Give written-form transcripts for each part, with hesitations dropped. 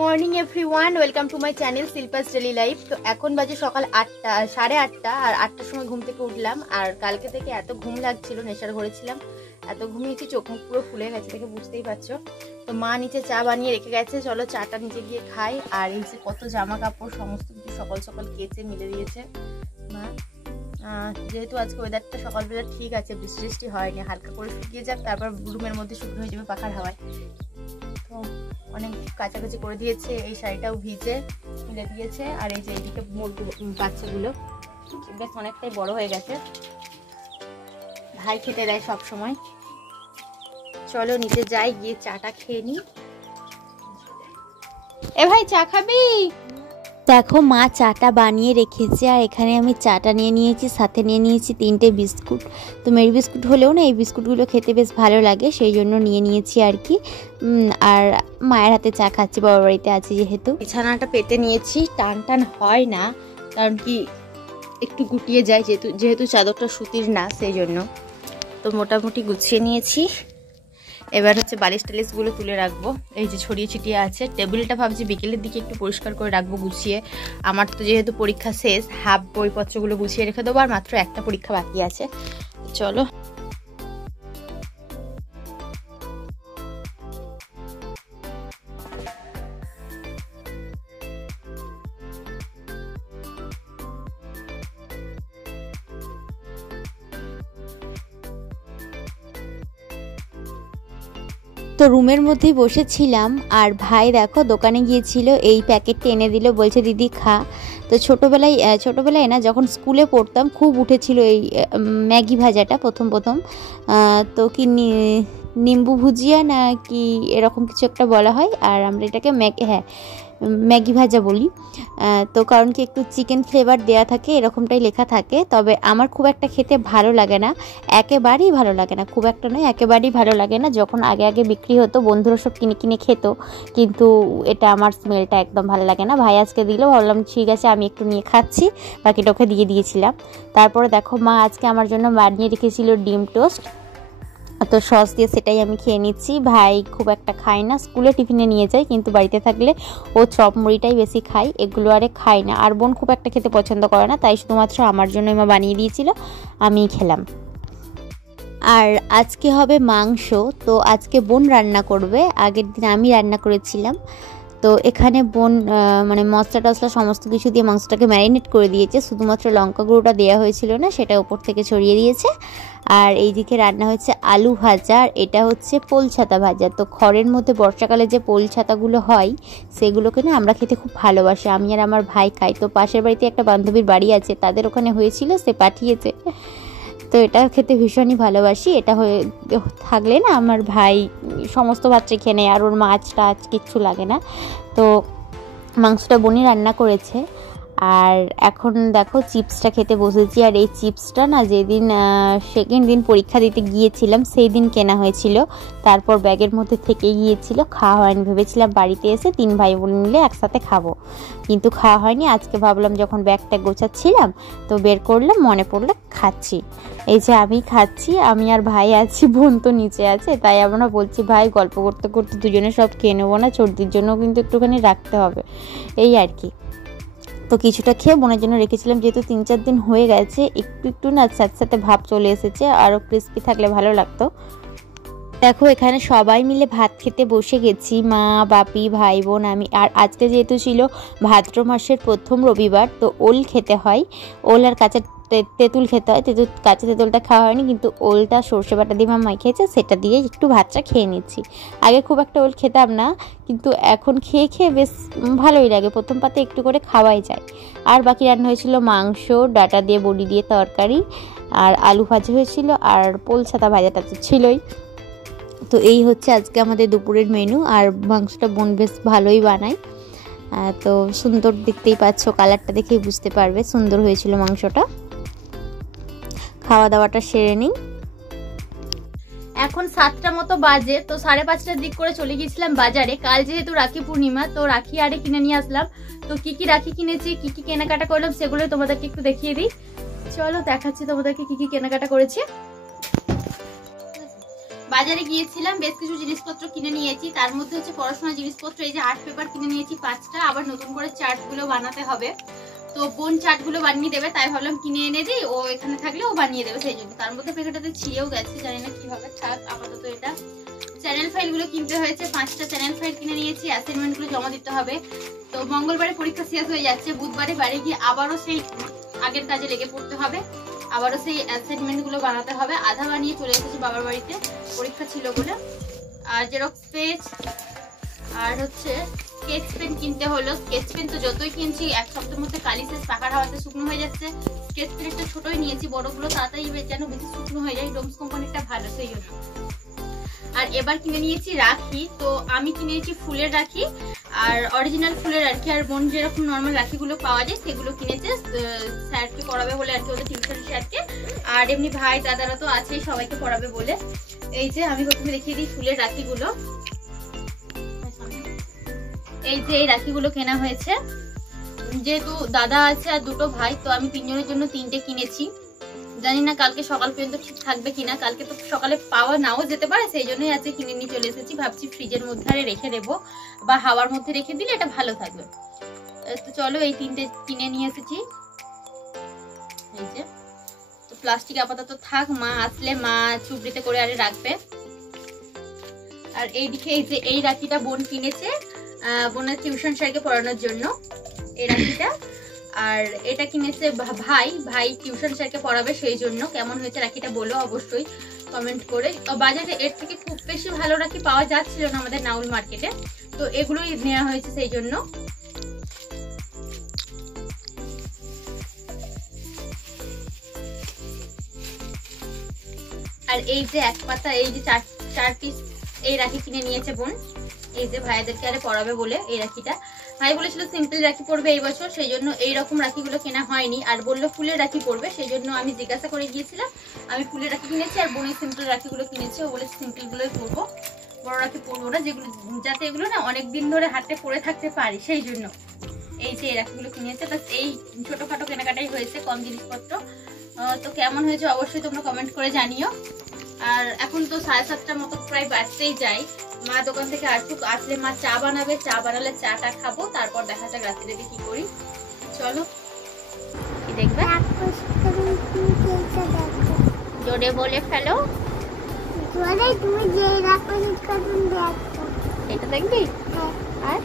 Morning everyone, welcome to my channel Shilpa's daily life. তো এখন বাজে সকাল 8টা, 8:30, আর 8টার সময় ঘুম থেকে উঠলাম। আর কালকে থেকে এত ঘুম লাগছিল, নেশার ঘরেছিলাম, এত ঘুমিয়েছি, চোখ মুখ পুরো ফুলে গেছে, দেখে বুঝতেই পারছো। তো মা নিচে চা বানিয়ে রেখে গেছে, চলো চাটা নিচে গিয়ে খাই। আর এই যে কত জামা কাপড় সমস্ত কিছু সকাল সকাল কেচে মিলে দিয়েছে মা। যেহেতু আজকে ওয়েদারটা সকালবেলা ঠিক আছে, বৃষ্টি বৃষ্টি হয়নি, হালকা করে শুকিয়ে যাক, তারপর রুমের মধ্যে শুকনো হয়ে যাবে পাখার হাওয়ায়। তো অনেক কাছাকাছি করে দিয়েছে, এই শাড়িটাও ভিজে মিলে দিয়েছে। আর এই যে এইদিকে বাচ্চাগুলো বেশ অনেকটাই বড় হয়ে গেছে, ভাই খেতে দেয় সব সময়। চলো নিচে যাই, গিয়ে চাটা খেয়ে নি। এ ভাই চা খাবি? দেখো মা চাটা বানিয়ে রেখেছে, আর এখানে আমি চাটা নিয়ে নিয়েছি, সাথে নিয়ে নিয়েছি 3টে বিস্কুট। তো মেরি বিস্কুট হলেও না এই বিস্কুটগুলো খেতে বেশ ভালো লাগে, সেই জন্য নিয়ে নিয়েছি আর কি। আর মায়ের হাতে চা খাচ্ছি, বাবার বাড়িতে আছি যেহেতু। বিছানাটা পেতে নিয়েছি, টান টান হয় না, কারণ কি একটু গুটিয়ে যায়, যেহেতু চাদরটা সুতির না, সেই জন্য। তো মোটামুটি গুছিয়ে নিয়েছি। এবার হচ্ছে বালিশ টালিশগুলো তুলে রাখবো, এই যে ছড়িয়ে ছিটিয়ে আছে। টেবিলটা ভাবছি বিকেলের দিকে একটু পরিষ্কার করে রাখবো গুছিয়ে। আমার তো যেহেতু পরীক্ষা শেষ, হাফ বইপত্রগুলো গুছিয়ে রেখে দেবো, আর মাত্র একটা পরীক্ষা বাকি আছে। চলো তো রুমের মধ্যেই বসেছিলাম, আর ভাই দেখো দোকানে গিয়েছিল, এই প্যাকেটটা এনে দিল, বলছে দিদি খা। তো ছোটোবেলায় না যখন স্কুলে পড়তাম খুব উঠেছিল এই ম্যাগি ভাজাটা প্রথম তো কি নিম্বু ভুজিয়া না কি এরকম কিছু একটা বলা হয়, আর আমরা এটাকে ম্যাগি ভাজা বলি। তো কারণ কি একটু চিকেন ফ্লেভার দেওয়া থাকে, এরকমটাই লেখা থাকে। তবে আমার খুব একটা খেতে ভালো লাগে না, একেবারেই ভালো লাগে না, খুব একটা নয়, একেবারেই ভালো লাগে না। যখন আগে বিক্রি হতো বন্ধুরা সব কিনে খেত, কিন্তু এটা আমার স্মেলটা একদম ভালো লাগে না। ভাই আজকে দিল, ভাবলাম ঠিক আছে আমি একটু নিয়ে খাচ্ছি, বাকিটা ওকে দিয়ে দিয়েছিলাম। তারপরে দেখো মা আজকে আমার জন্য বানিয়ে রেখেছিল ডিম টোস্ট, তো সস দিয়ে সেটাই আমি খেয়ে নিচ্ছি। ভাই খুব একটা খায় না, স্কুলে টিফিনে নিয়ে যায়, কিন্তু বাড়িতে থাকলে ও চপ মুড়িটাই বেশি খায়, এগুলো আরে খায় না। আর বোন খুব একটা খেতে পছন্দ করে না, তাই শুধুমাত্র আমার জন্য মা বানিয়ে দিয়েছিল, আমি খেলাম। আর আজকে হবে মাংস, তো আজকে বোন রান্না করবে, আগের দিন আমি রান্না করেছিলাম। তো এখানে বোন মানে মশলা টসলা সমস্ত কিছু দিয়ে মাংসটাকে ম্যারিনেট করে দিয়েছে, শুধুমাত্র লঙ্কা গুঁড়োটা দেওয়া হয়েছিল না, সেটা উপর থেকে ছড়িয়ে দিয়েছে। আর এইদিকে রান্না হচ্ছে আলু ভাজা, আর এটা হচ্ছে পোল ছাতা ভাজা। তো খড়ের মধ্যে বর্ষাকালে যে পোল ছাতাগুলো হয়, সেগুলোকে না আমরা খেতে খুব ভালোবাসি, আমি আর আমার ভাই খাই। তো পাশের বাড়িতে একটা বান্ধবীর বাড়ি আছে, তাদের ওখানে হয়েছিল, সে পাঠিয়েছে, তো এটা খেতে ভীষণই ভালোবাসি। এটা হয়ে থাকলে না আমার ভাই সমস্ত বাচ্চা খেয়ে নেয়, আর ওর মাছ টাছ কিচ্ছু লাগে না। তো মাংসটা বোনই রান্না করেছে। আর এখন দেখো চিপসটা খেতে বসেছি। আর এই চিপসটা না যেদিন সেকেন্ড দিন পরীক্ষা দিতে গিয়েছিলাম সেই দিন কেনা হয়েছিল, তারপর ব্যাগের মধ্যে থেকে গিয়েছিল, খাওয়া হয়নি। ভেবেছিলাম বাড়িতে এসে 3 ভাই বোন মিলে একসাথে খাবো, কিন্তু খাওয়া হয়নি। আজকে ভাবলাম যখন ব্যাগটা গোছাচ্ছিলাম তো বের করলাম, মনে পড়লো খাচ্ছি। এই যে আমি খাচ্ছি, আমি আর ভাই আছি, বোন তো নিচে আছে, তাই আমরা বলছি ভাই গল্প করতে করতে দুজনে সব খেয়ে নেবো না, সর্দির জন্য কিন্তু একটুখানি রাখতে হবে, এই আর কি। তো কিছুটা খেয়ে বোনের জন্য রেখেছিলাম, যেহেতু 3-4 দিন হয়ে গেছে, একটু না সাথে ভাব চলে এসেছে, আরও ক্রিস্পি থাকলে ভালো লাগতো। দেখো এখানে সবাই মিলে ভাত খেতে বসে গেছি, মা বাপি ভাই বোন আমি। আর আজকে যেহেতু ছিল ভাদ্র মাসের প্রথম রবিবার, তো ওল খেতে হয়, ওল আর কাঁচা তেঁতুল খেতে হয়। কাঁচা তেঁতুলটা খাওয়া হয়নি, কিন্তু ওলটা সর্ষে বাটা দিয়ে মামাই খেয়েছে, সেটা দিয়ে একটু ভাতটা খেয়ে নিচ্ছি। আগে খুব একটা ওল খেতাম না, কিন্তু এখন খেয়ে বেশ ভালোই লাগে, প্রথম পাতে একটু করে খাওয়াই যায়। আর বাকি রান্না হয়েছিল মাংস, ডাটা দিয়ে বড়ি দিয়ে তরকারি, আর আলু ভাজা হয়েছিল, আর পোল ছাতা ভাজাটা তো ছিলই। তো এই হচ্ছে আজকে আমাদের দুপুরের মেনু। আর মাংসটা বোন বেশ ভালোই বানায়, তো সুন্দর দেখতেই পাচ্ছ, কালারটা দেখেই বুঝতে পারবে সুন্দর হয়েছিল মাংসটা। খাওয়া দাওয়াটা সেরে নিই। এখন 7টা মতো বাজে, তো 5:30টার দিক করে চলে গিয়েছিলাম বাজারে। কাল যেহেতু রাখি পূর্ণিমা, তো রাখি আরে কিনে নিয়ে আসলাম। তো কি রাখি কিনেছি, কি কেনাকাটা করলাম, সেগুলো তোমাদেরকে একটু দেখিয়ে দিই। চলো দেখাচ্ছি তোমাদেরকে কি কেনাকাটা করেছি। বাজারে গিয়েছিলাম, বেশ কিছু জিনিসপত্র কিনে নিয়েছি। তার মধ্যে হচ্ছে পড়াশোনার জিনিসপত্র, এই যে আর্ট পেপার কিনে নিয়েছি 5টা, আবার নতুন করে চার্টগুলো বানাতে হবে। তো বোন চার্টগুলো বানিয়ে দেবে, তাই ভাবলাম কিনে এনে দিই, ও এখানে থাকলে ও বানিয়ে দেবে, সেই জন্য। তার মধ্যে প্যাকেটটাতে ছিঁড়েও গেছে, জানি না কিভাবে থাক আপাতত। এটা চ্যানেল ফাইলগুলো কিনতে হয়েছে, 5টা চ্যানেল ফাইল কিনে নিয়েছি, অ্যাসাইনমেন্টগুলো জমা দিতে হবে। তো মঙ্গলবারে পরীক্ষা শেষ হয়ে যাচ্ছে, বুধবারে বাড়ি গিয়ে আবারও সেই আগের কাজে লেগে পড়তে হবে, আবারও সেই অ্যাসাইনমেন্টগুলো বানাতে হবে। আধা বানিয়ে চলে এসেছি বাবার বাড়িতে, পরীক্ষা ছিল বলে। আর জেরক্স পেজ আর হচ্ছে স্কেচ পেন কিনতে হলো। স্কেচ পেন তো যতই কিনছি এক সপ্তাহের মধ্যে কালি শেষ, পাকার হাওয়াতে শুকনো হয়ে যাচ্ছে। স্কেচ পেন একটা ছোটই নিয়েছি, বড়গুলো তাড়াতাড়ি যেন বেশি শুকনো হয়ে যায়, ডোমস কোম্পানিটা ভালো, সেই জন্য। আর এবার কিনে নিয়েছি রাখি। তো আমি কিনেছি ফুলের রাখি আর অরিজিনাল ফুলের রাখি, আর বোন যেরকম নর্মাল রাখিগুলো পাওয়া যায় সেগুলো কিনেছে স্যারকে পড়াবে বলে আর কি, ওদের টিউশন স্যারকে। আর এমনি ভাই দাদারা তো আছেই, সবাইকে পড়াবে বলে। এই যে আমি প্রথমে দেখিয়ে দিই ফুলের রাখিগুলো। এই যে এই রাখিগুলো কেনা হয়েছে, যেহেতু দাদা আছে আর দুটো ভাই, তো আমি 3 জনের জন্য 3টে কিনেছি। জানি না কালকে সকাল পর্যন্ত ঠিক থাকবে কিনা, কালকে তো সকালে পাওয়া নাও যেতে পারে, সেই জন্যই আজকে কিনে নিয়ে চলে এসেছি। ভাবছি ফ্রিজের মধ্যে আরে রেখে দেবো বা হাওয়ার মধ্যে রেখে দিলে এটা ভালো থাকবে। তো চলো এই 3টে কিনে নিয়ে এসেছি। এই যে তো প্লাস্টিক আপাতত থাক, মা আসলে মা চুবড়িতে করে আরে রাখবে। আর এইদিকে এই যে এই রাখিটা বোন কিনেছে বোনের টিউশন স্যারকে পড়ানোর জন্য, এই রাখিটা। আর এটা কিনেছে ভাই টিউশন স্যারকে পড়াবে, সেই জন্য। কেমন হয়েছে রাখিটা বলো অবশ্যই কমেন্ট করে। বাজারে এর থেকে খুব বেশি ভালো রাখি পাওয়া যাচ্ছিল না আমাদের নাউল মার্কেটে, তো এগুলোই নেওয়া হয়েছে সেই জন্য। আর এই যে এক পাতা, এই যে 4 পিস এই রাখি কিনে নিয়েছে বোন, এই যে ভাইয়াদেরকে আরে পড়াবে বলে। এই রাখিটা ভাই বলেছিল সিম্পল রাখি পড়বে এই বছর, সেই জন্য এইরকম রাখিগুলো কেনা হয়নি। আর বললো ফুলের রাখি পড়বে, সেই জন্য আমি জিজ্ঞাসা করে গিয়েছিলাম। আমি ফুলের রাখি কিনেছি আর বোনের সিম্পল রাখিগুলো কিনেছি। ও বলে সিম্পল গুলোই পরবো, বড় রাখি পরবো না, যেগুলো যাতে এগুলো না অনেকদিন ধরে হাতে পরে থাকতে পারি, সেই জন্য। এই যে এই রাখিগুলো কিনেছে, বাস এই ছোটখাটো কেনাকাটাই হয়েছে, কম জিনিসপত্র। তো কেমন হয়েছে অবশ্যই তোমরা কমেন্ট করে জানিও। আর এখন তো 7:30টার মতো প্রায় বাজতেই যাই, মা দোকান থেকে আসলে মা চা বানাবে, চা বানালে চাটা খাবো, তারপর দেখা যাক রাত্রে কি করি। চলো কি দেখবে, জোরে বলে ফেলো। এটা দেখবি? আর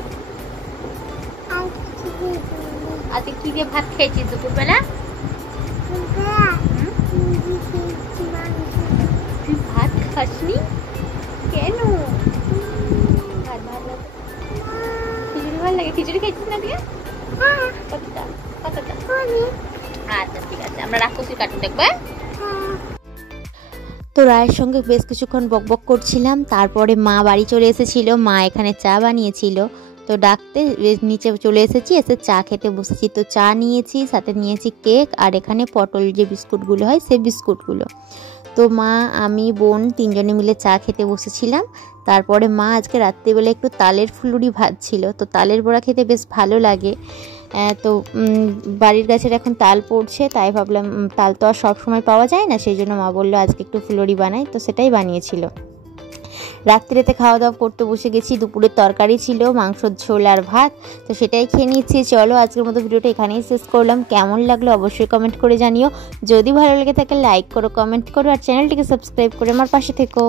আজকে কি দিয়ে ভাত খেয়েছিস দুপুরবেলা? তুই ভাত খাসনি কেন? খিচুড়ি ভালো লাগে? খিচুড়ি খেয়েছিস না দিয়ে? কতটা? আচ্ছা ঠিক আছে, আমরা রাক্ষসীর কার্টুন দেখবো। তো রায়ের সঙ্গে বেশ কিছুক্ষণ বকবক করছিলাম, তারপরে মা বাড়ি চলে এসেছিল, মা এখানে চা বানিয়েছিল, তো ডাকতে নিচে চলে এসেছি, এসে চা খেতে বসেছি। তো চা নিয়েছি, সাথে নিয়েছি কেক, আর এখানে পটল যে বিস্কুটগুলো হয় সেই বিস্কুটগুলো। তো মা আমি বোন 3 জনে মিলে চা খেতে বসেছিলাম। তারপরে মা আজকে রাত্রিবেলা একটু তালের ফুলুরি ভাজছিল, তো তালের বড়া খেতে বেশ ভালো লাগে। তো বাড়ির গাছের এখন তাল পড়ছে, তাই ভাবলাম তাল তো আর সবসময় পাওয়া যায় না, সেই জন্য মা বললো আজকে একটু ফুলুরি বানাই, তো সেটাই বানিয়েছিল। রাত্রিতে খাওয়া দাওয়া করতে বসে গেছি। দুপুরের তরকারি ছিল মাংসর ঝোল আর ভাত, তো সেটাই খেয়ে নিচ্ছি। চলো আজকের মতো ভিডিওটা এখানেই শেষ করলাম। কেমন লাগলো অবশ্যই কমেন্ট করে জানিও। যদি ভালো লেগে থাকে লাইক করো, কমেন্ট করো, আর চ্যানেলটিকে সাবস্ক্রাইব করে আমার পাশে থেকো।